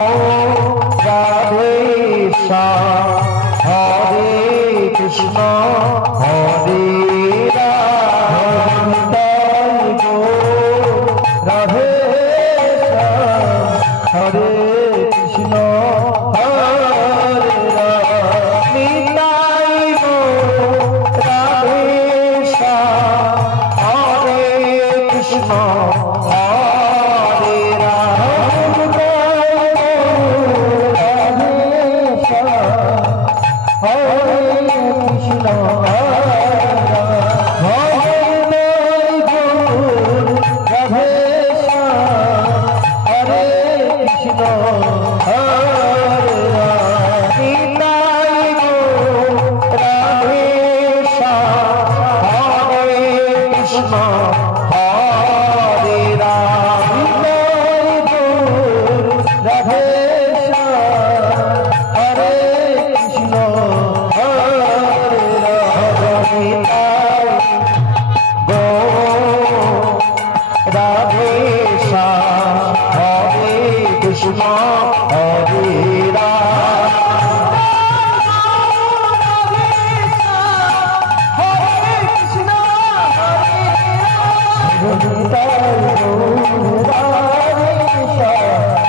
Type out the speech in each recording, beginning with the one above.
রাধে শ্যাম হরে কৃষ্ণ হরে রাম রাধে শ্যাম হরে কৃষ্ণ হরে রাম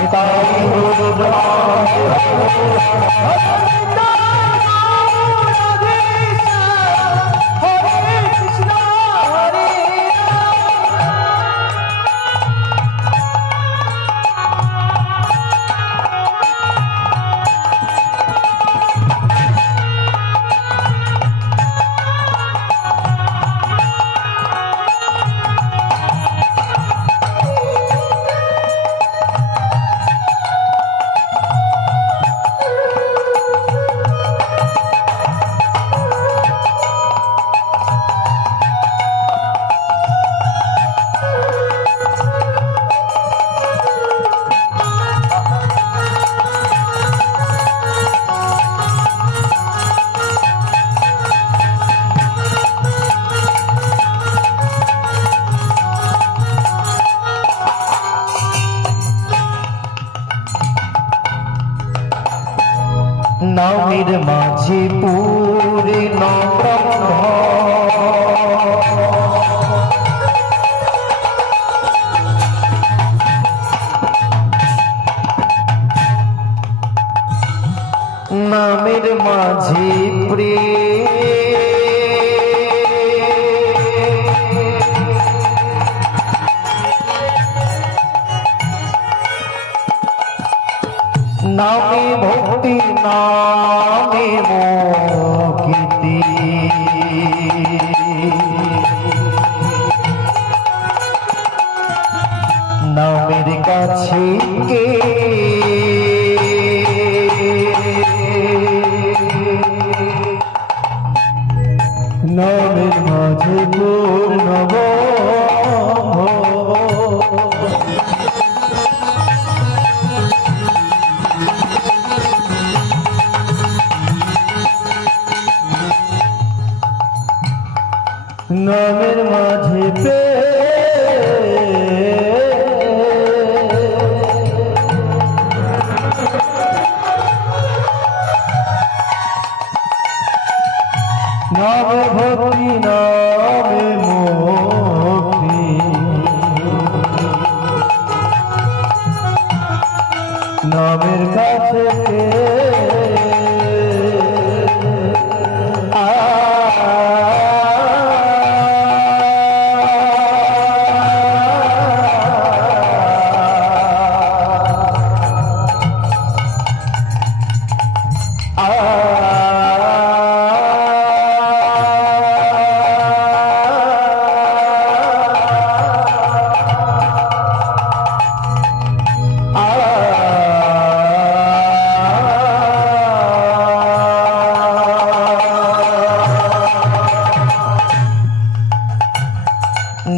নিতাই গৌর রাধে শ্যাম হরে কৃষ্ণ নামের মাঝে পূর্ণ ব্রহ্ম নামের মাঝে প্রেম নামে ভক্তি নামে মুক্তি নামের কাছে কে নামের মাঝে পূর্ণ নামের মাঝে নামে ভক্তি নামে মুক্তি নামের কাছে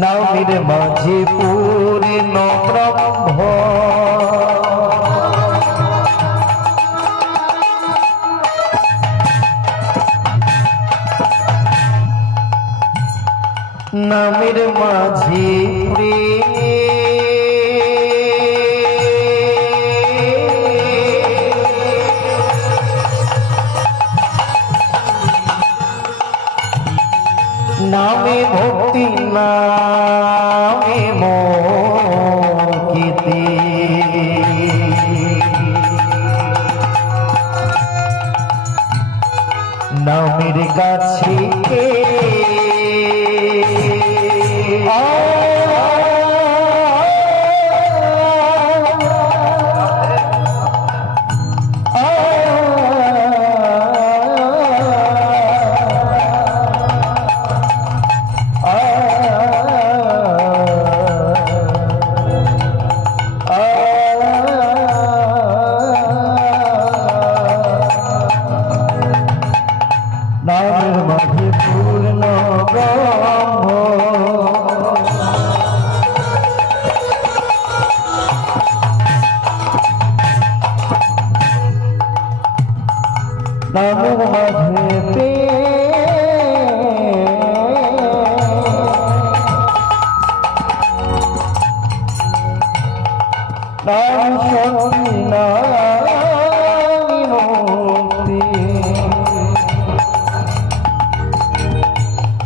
নামের মাঝে পূর্ণ ব্রহ্ম নামের মাঝে প্রেম গাছি কে নামের মাঝে পূর্ণ ব্রহ্ম নামের মাঝে নাম শক্তি নামি মুক্তি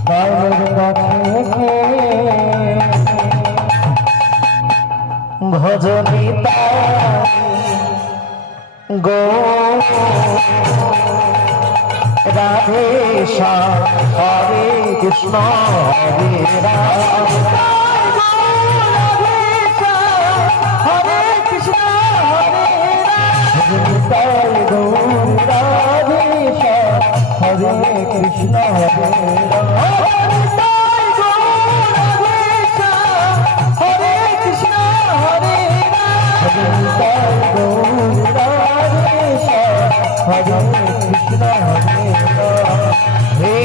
নামের কাছে ভজনিতা গো রাধে শ্যাম হরে কৃষ্ণ হরে রাম হরে কৃষ্ণ হরে রাম গৌর রাধে শ্যাম হরে কৃষ্ণ হরে রাম হরে কৃষ্ণ হরে রাম গৌর রাধে শ্যাম হরে কৃষ্ণ হরে রাম হে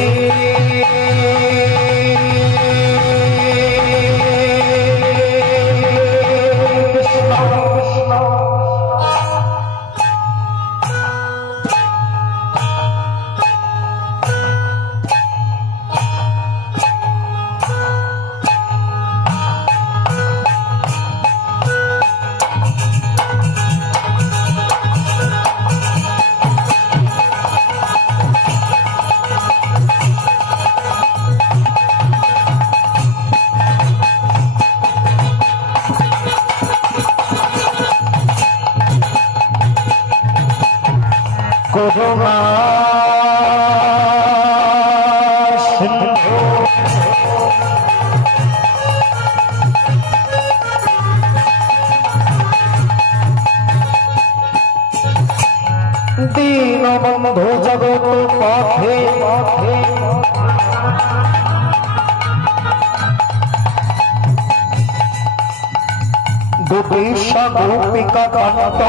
করুণা সিন্ধু দীনবন্ধু জগৎ পথে পথে গোপীশা গোপিকা কান্ত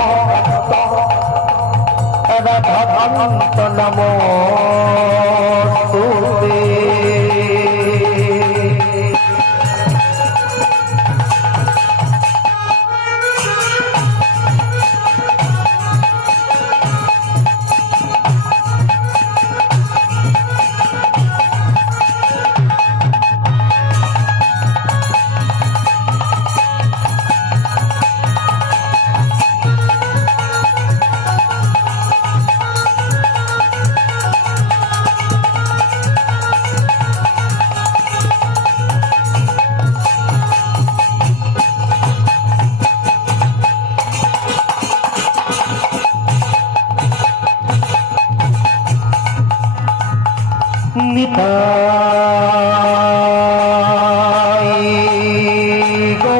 রাধাকান্ত নমস্তুতে নিতাই গো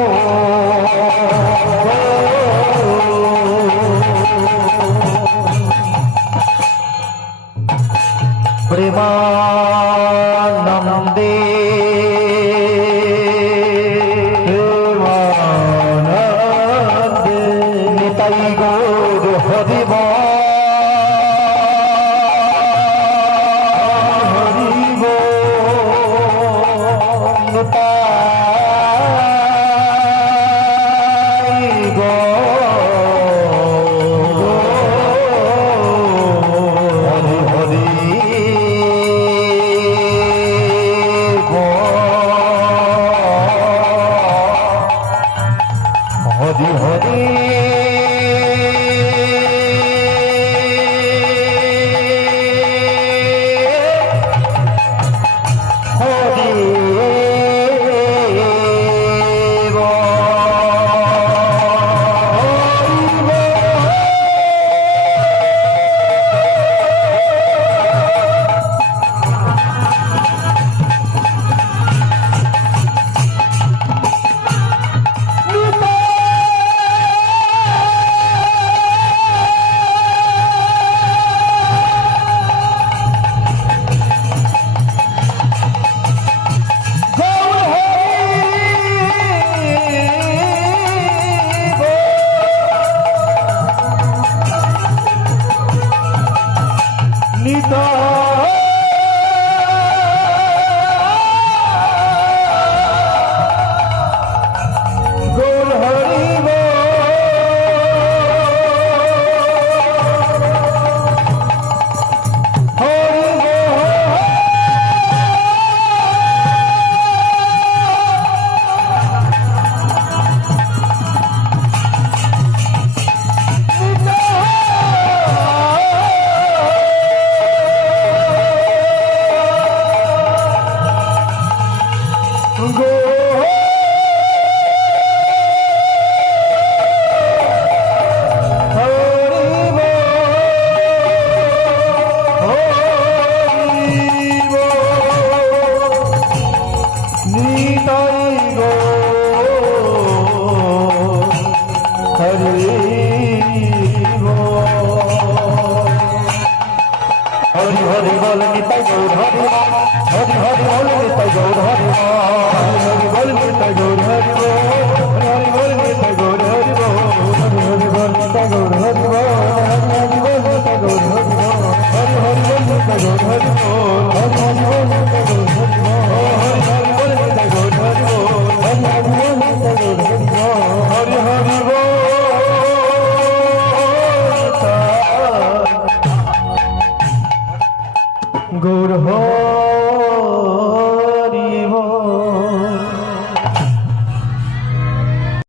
প্রেমানন্দে নিতাই গৌর হরিব হরি হরি বল নিতাই গৌর হরি বল হরি হরি বল নিতাই গৌর হরি বল হরি বল নিতাই গৌর হরি বল হরি বল নিতাই গৌর হরি বল হরি বল নিতাই গৌর হরি বল হরি বল নিতাই গৌর হরি বল হরি হরি বল নিতাই গৌর হরি বল হরি হরি বল নিতাই গৌর হরি বল হরি হরি বল নিতাই গৌর হরি বল হরি হরি বল নিতাই গৌর হরি বল হরি হরি বল গৌর হরি বল।